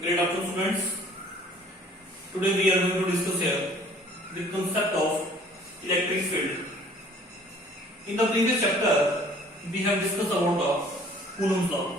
Great afternoon, students. Today we are going to discuss here the concept of electric field. In the previous chapter, we have discussed about the Coulomb's law.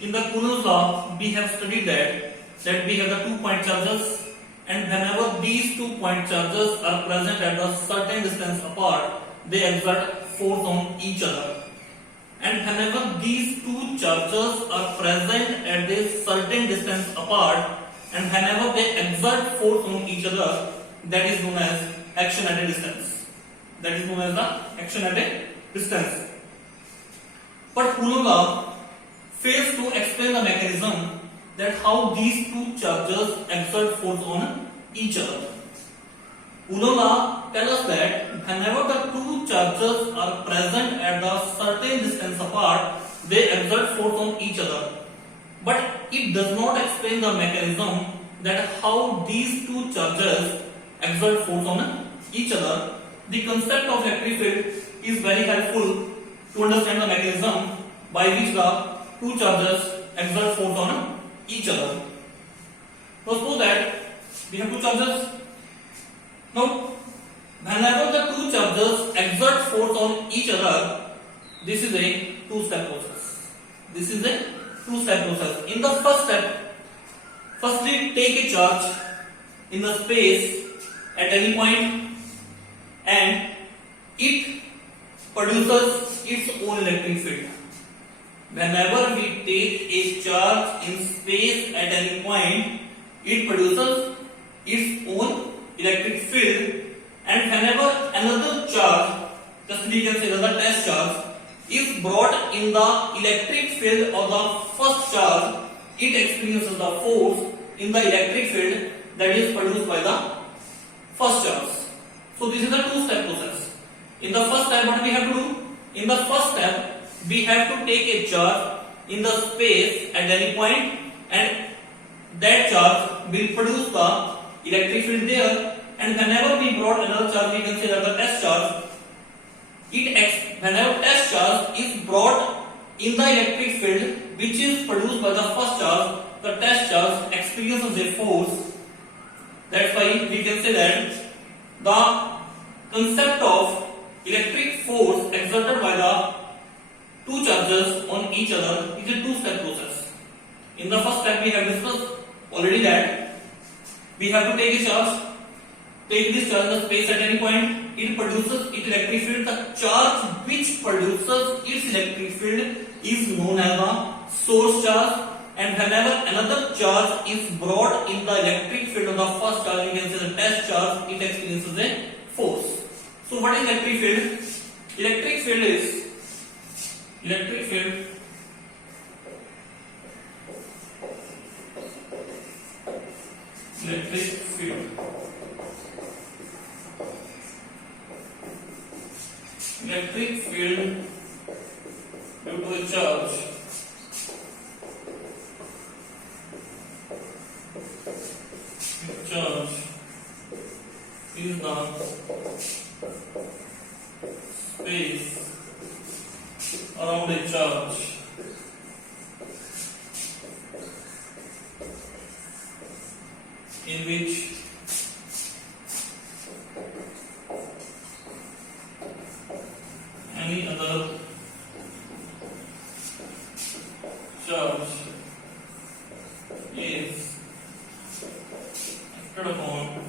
In the Coulomb's law, we have studied that we have the 2-point charges, and whenever these 2-point charges are present at a certain distance apart, they exert force on each other. And whenever these two charges are present at a certain distance apart, and whenever they exert force on each other, that is known as action at a distance. That is known as the action at a distance. But Coulomb's law fails to explain the mechanism that how these two charges exert force on each other. Coulomb's law tells us that whenever the two charges are present at a certain distance apart, they exert force on each other. But it does not explain the mechanism that how these two charges exert force on each other. The concept of electric field is very helpful to understand the mechanism by which the two charges exert force on each other. Suppose that we have two charges. Now, whenever the two charges exert force on each other, this is a two-step process. This is a two-step process. In the first step, firstly take a charge in the space at any point and it produces its own electric field. Whenever we take a charge in space at any point, it produces its own electric field, and whenever another charge, just we can say another test charge, is brought in the electric field of the first charge, it experiences the force in the electric field that is produced by the first charge. So this is a two-step process. In the first step, what we have to do? In the first step, we have to take a charge in the space at any point, and that charge will produce the electric field there. And whenever we brought another charge, we can say that the test charge, whenever test charge is brought in the electric field which is produced by the first charge, the test charge experiences a force. That's why we can say that the concept of electric force exerted by the two charges on each other is a two-step process. In the first step, we have discussed already that we have to take a charge. Take this charge in the space at any point, it produces its electric field. The charge which produces its electric field is known as the source charge, and whenever another charge is brought in the electric field of the first charge, we can say the test charge, it experiences a force. So what is electric field? Electric field is electric field electric field due to a charge is the space around a charge in which any other charge is acted upon by some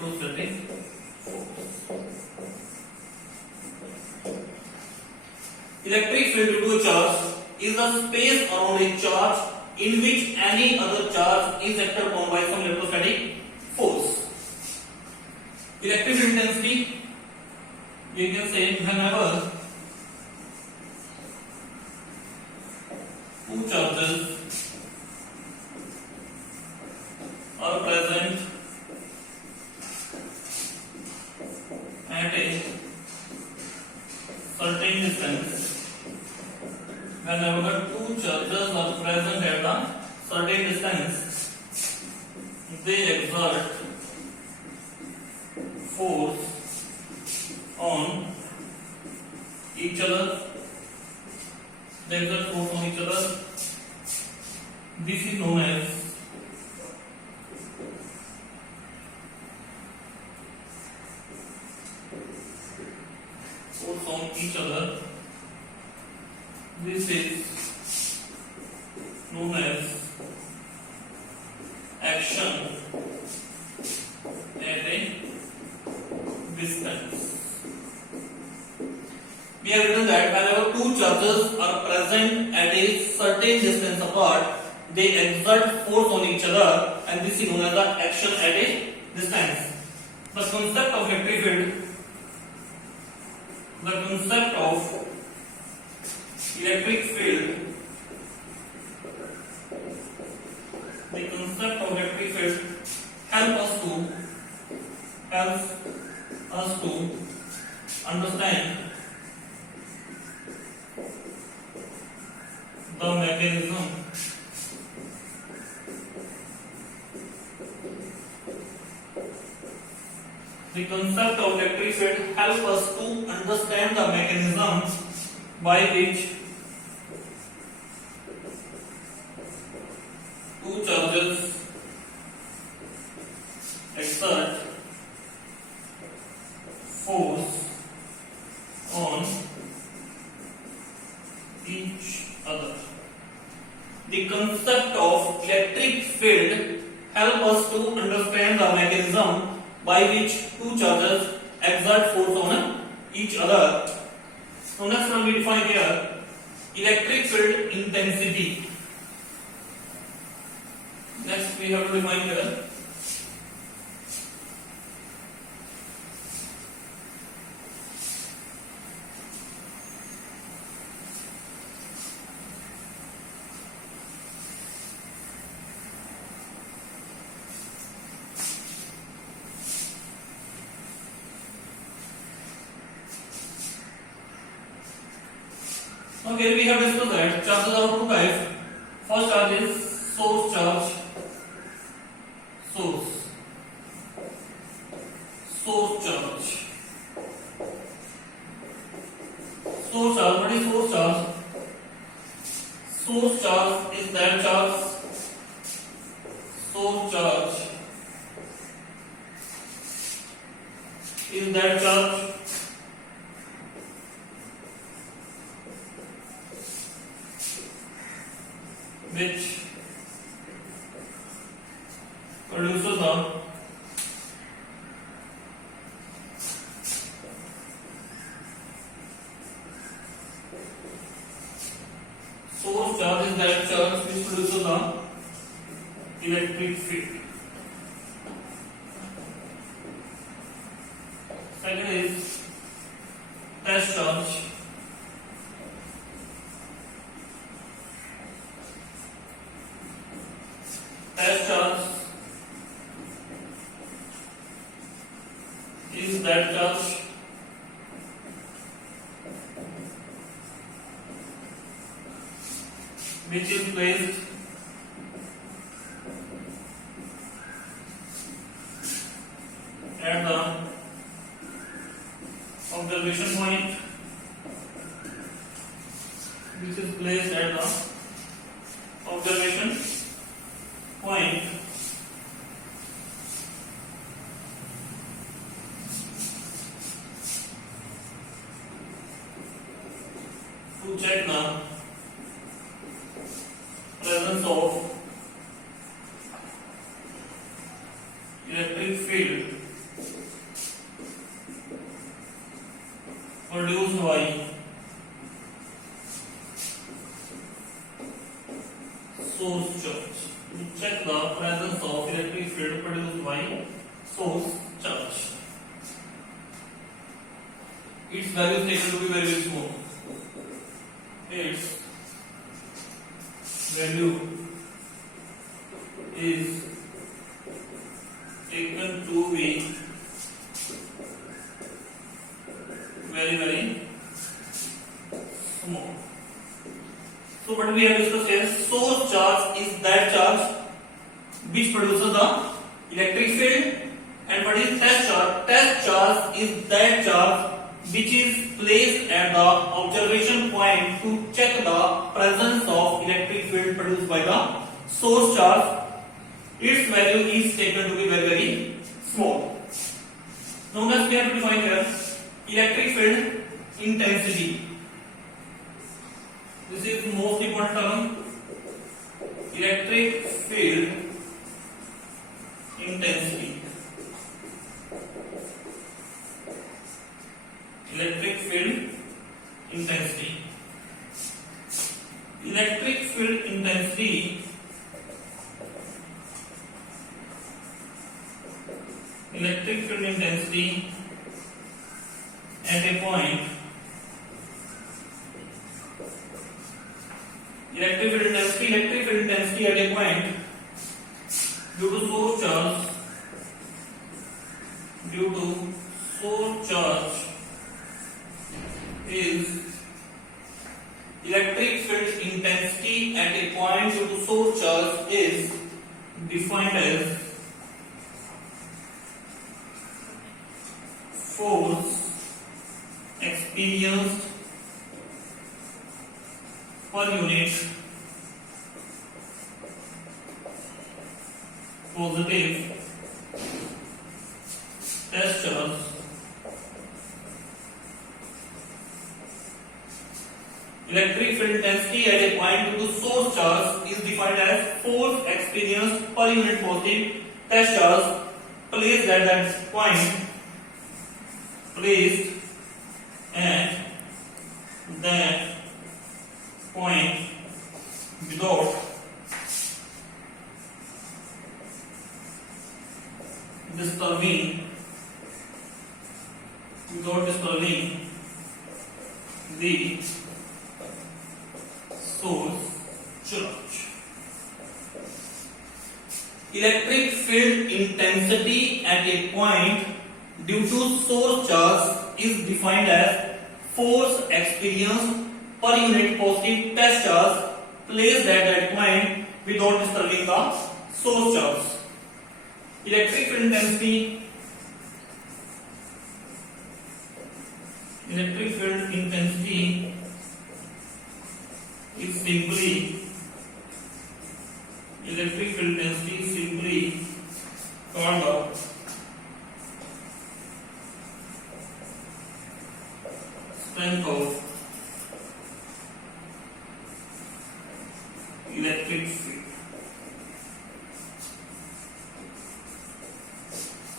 electrostatic force. Electric field due to a charge is the space around a charge in which any other charge is acted upon by some electrostatic force. Electric field intensity, you can say whenever two charges are present at a certain distance, whenever the two charges are present at a certain distance, they exert force on each other, they exert force on each other. This is known as force on each other. This is known as action at a distance. We have written that whenever two charges are present at a certain distance apart, they exert force on each other, and this is known as the action at a distance. The concept of electric field, the concept of electric field, the concept of electric field help us to understand the mechanism the concept of electric field help us to understand the mechanism by which two charges exert force on each other. The concept of electric field help us to understand the mechanism by which two charges exert force on each other. So next one we define here electric field intensity. Next we have to define here okay, we have discussed that charges are of two types. First charge is source charge. Source charge. Source charge. What is source charge? Source charge is that charge. Source charge is that charge which produces the source charge is that charge which produces the electric field. Second is test charge. Test charge is that charge which is placed at the observation point, which is placed at the observation point to check the presence of electric field produced by source charge. To check the presence of electric field produced by source charge. Its value is taken to be very, very small. Its value is taken to be very, very small. So what we have discussed here, source charge is that charge which produces the electric field, and what is test charge? Test charge is that charge which is placed at the observation point to check the presence of electric field produced by the source charge, its value is taken to be very, very small. Now next we have to define here electric field intensity. This is the most important term. Electric field intensity. Electric field intensity. Electric field intensity. Electric field intensity at a point. Electric field intensity at a point due to source charge is electric field intensity at a point due to source charge is defined as force experienced per unit positive test charge electric field intensity at a point due to source charge is defined as force experienced per unit positive test charge placed at that point without disturbing the source charge. Electric field intensity at a point due to source charge is defined as force experienced per unit positive test charge placed at that point without disturbing the source charge. Electric field intensity is simply called the strength of electric field.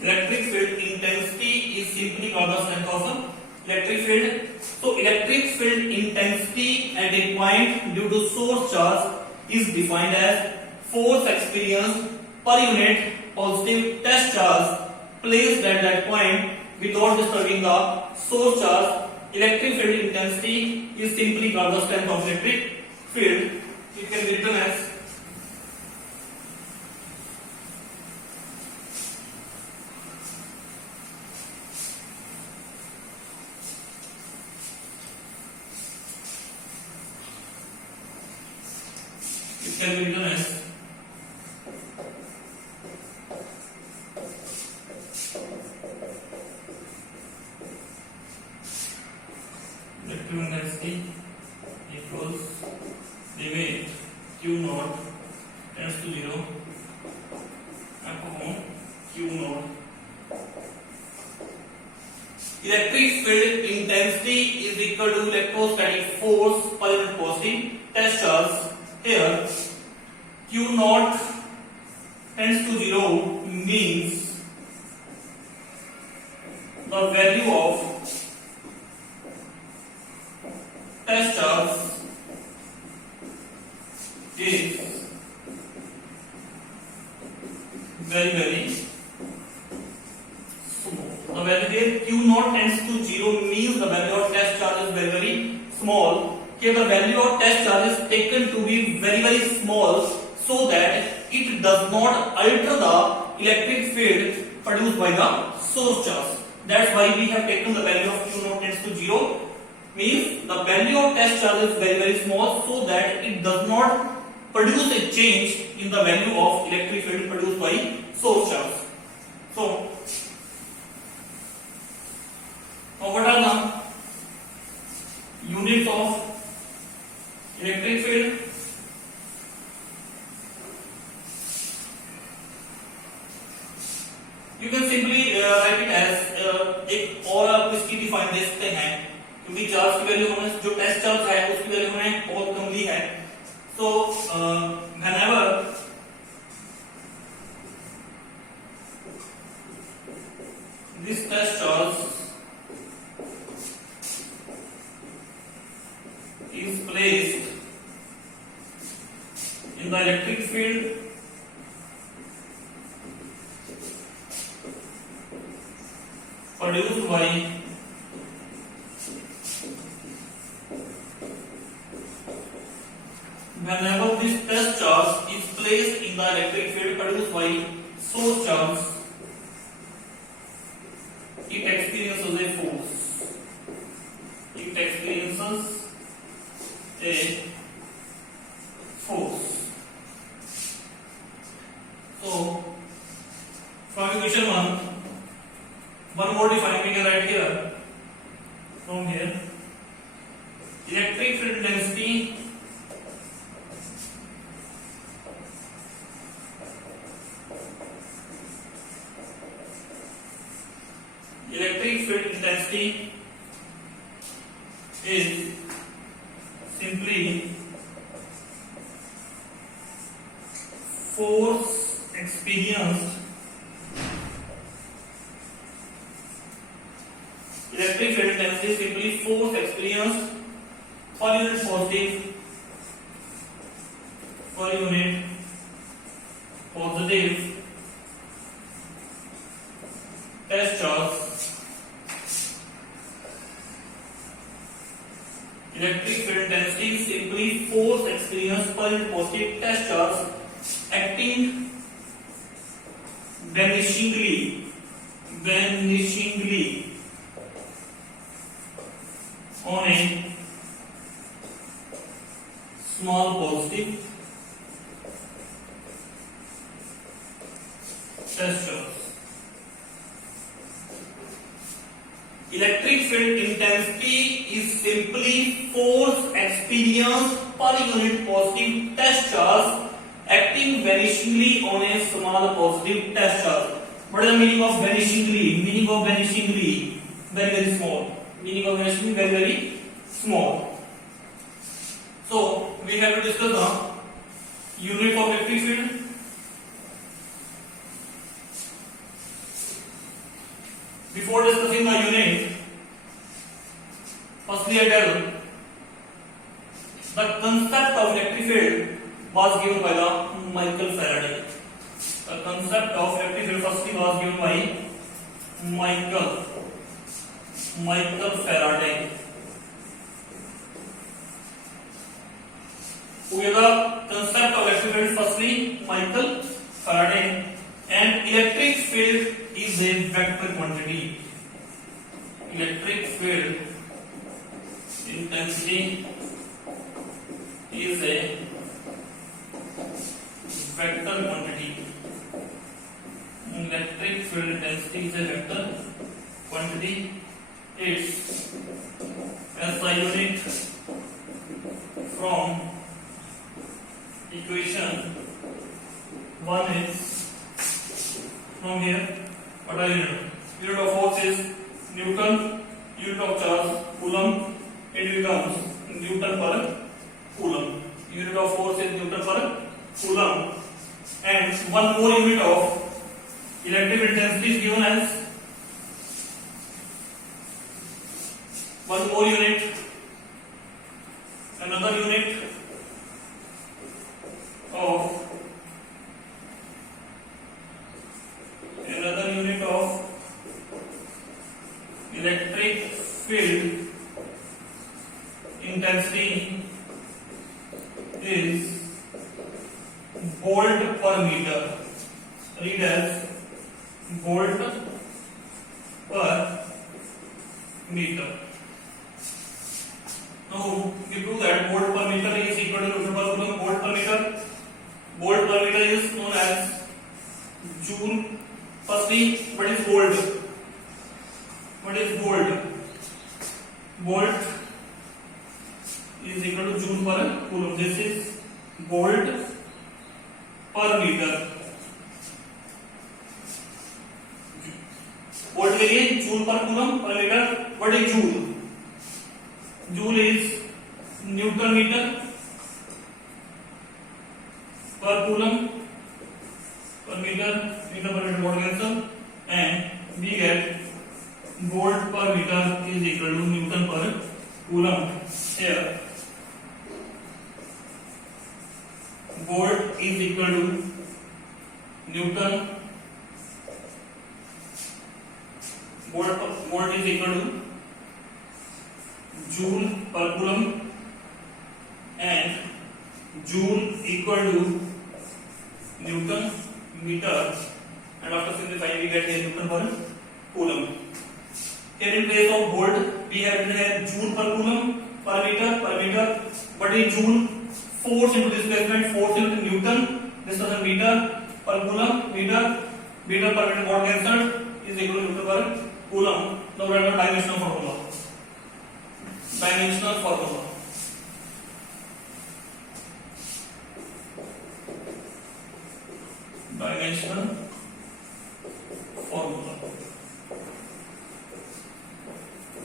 Electric field intensity is simply called the strength of electric field. So electric field intensity at a point due to source charge is defined as force experienced per unit positive test charge placed at that point without disturbing the source charge. Electric field intensity is simply called the strength of electric field. It can be written as electric intensity equals the weight Q naught tends to 0 upon Q naught. Electric field intensity is equal to electrostatic force per unit positive test charge. Here Q naught tends to 0 means the value of test charge is very, very small. The value here Q naught tends to 0 means the value of test charge is very, very small. Here the value of test charge is taken to be very, very small so that it does not alter the electric field produced by the source charge. That's why we have taken the value of Q naught tends to 0, means the value of test charge is very, very small so that it does not produce a change in the value of electric field produced by source charge. So, what are the units of electric field. You can simply write it as एक और आप इसकी define दे सकते हैं क्योंकि charge की value हमने जो टेस्ट चार्ज है उसकी वैल्यू हमने बहुत कम ली है. So whenever this test charge is placed in the electric field produced by whenever this test charge is placed in the electric field produced by source charge, it experiences a force. It experiences a force. So, from equation 1 more define we can write here. From here, electric field density is simply force experienced. Electric field intensity is simply force experienced per unit positive test charge. Electric field intensity is simply force experienced per unit positive test charge acting vanishingly on a small positive test charge. Electric field intensity is simply force experienced per unit positive test charge acting vanishingly on a small positive test charge. What is the meaning of vanishingly? Meaning of vanishingly, very small. Meaning of vanishingly, very small. So we have to discuss the unit of electric field. Before discussing the unit, firstly I tell the concept of electric field was given by the Michael Faraday. The concept of electric field firstly was given by Michael Faraday. Who is the concept of electric field firstly? Michael Faraday. And electric field is a vector quantity. Electric field intensity is a vector quantity. Electric field intensity is a vector quantity. Its SI unit from equation 1 is from here. What are unit? Unit of force is Newton. Unit of charge Coulomb. It becomes Newton per Coulomb. Unit of force is Newton per Coulomb. And one more unit of electric intensity is given as one more unit. Another unit of electric field intensity is volt per meter. Read as volt per meter. Now we prove that volt per meter is equal to Newton per Coulomb. Volt per meter. Volt per meter is known as joule. Firstly, what is volt? What is volt? Volt joule per coulomb. This is volt per meter. Volt variant joule per coulomb per meter. What is joule? Joule is Newton meter per coulomb per meter. Meter per meter volt cancel, and we get volt per meter is equal to Newton per coulomb. Here volt is equal to Newton. Volt is equal to joule per coulomb, and joule equal to Newton meter, and after simplifying we get here Newton per coulomb. Here in place of volt we have written here joule per coulomb per meter. What is joule? Force into displacement, force into Newton. This is a meter per coulomb, meter per meter got cancelled, is equal to Newton per coulomb. Now we have a dimensional formula. Dimensional formula. Dimensional formula.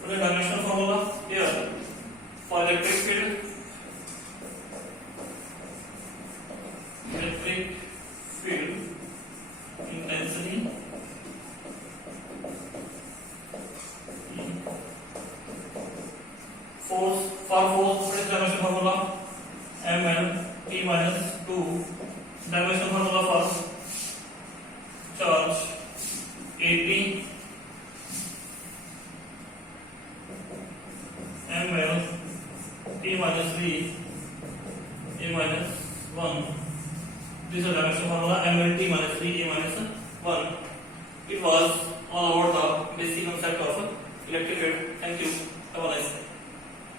What is dimensional formula? Here for electric field. Electric field intensity force. For force, what is dimension formula? ml t minus 2. Dimension formula for charge 80 ml t minus v a minus 1. This is the dimension formula ml t minus v a minus 1. It was all about the basic concept of electric field.